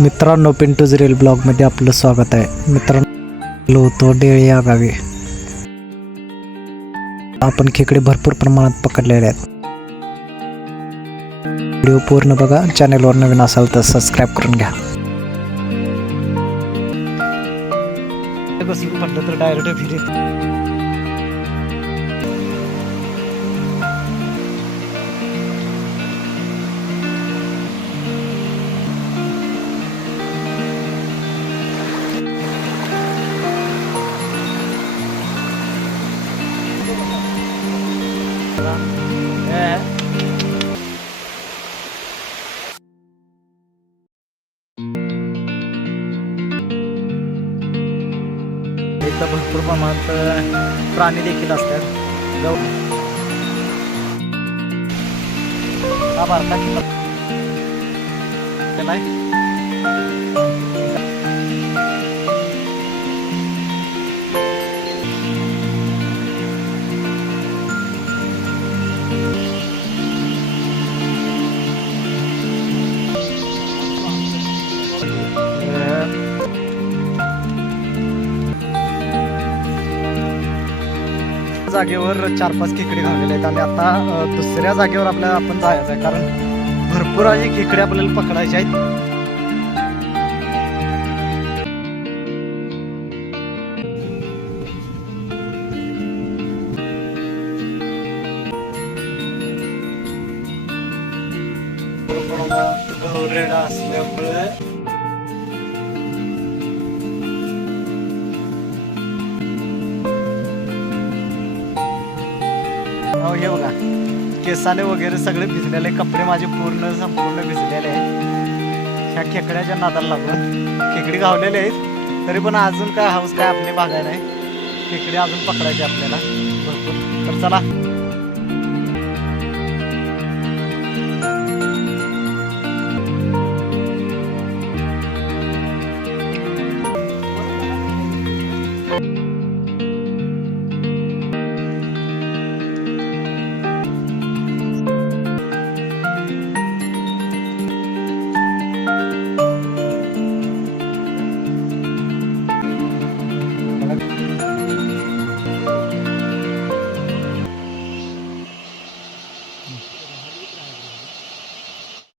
मित्रांनो, पिंटूज रील ब्लॉगमध्ये आपलं स्वागत आहे. मित्रांनो, होतो डेळे या गावी. आपण खेकडे भरपूर प्रमाणात पकडलेले आहेत. व्हिडिओ पूर्ण बघा. चॅनलवर नवीन असाल तर सबस्क्राईब करून घ्या. बसून पडलं तर डायरेक्ट फिरीत. एकदा भरपूर प्रमाणात प्राणी देखील असतात. हा बारका किल्ला जागेवर 4-5 खेकडे घावलेले आहेत आणि आता दुसऱ्या जागेवर आपल्याला आपण जायचं आहे, कारण भरपूर अशी खेकडे आपल्याला पकडायचे आहेत. गौरेडा असल्यामुळे हे बघा, केसाने वगैरे सगळे भिजलेले, कपडे माझे संपूर्ण भिजलेले आहेत ह्या खेकड्याच्या नादाला लागून. खेकडी गावलेले आहेत तरी पण अजून काय हाऊस काय आपली बघायला आहे. खेकडी अजून पकडायची आपल्याला भरपूर. तर चला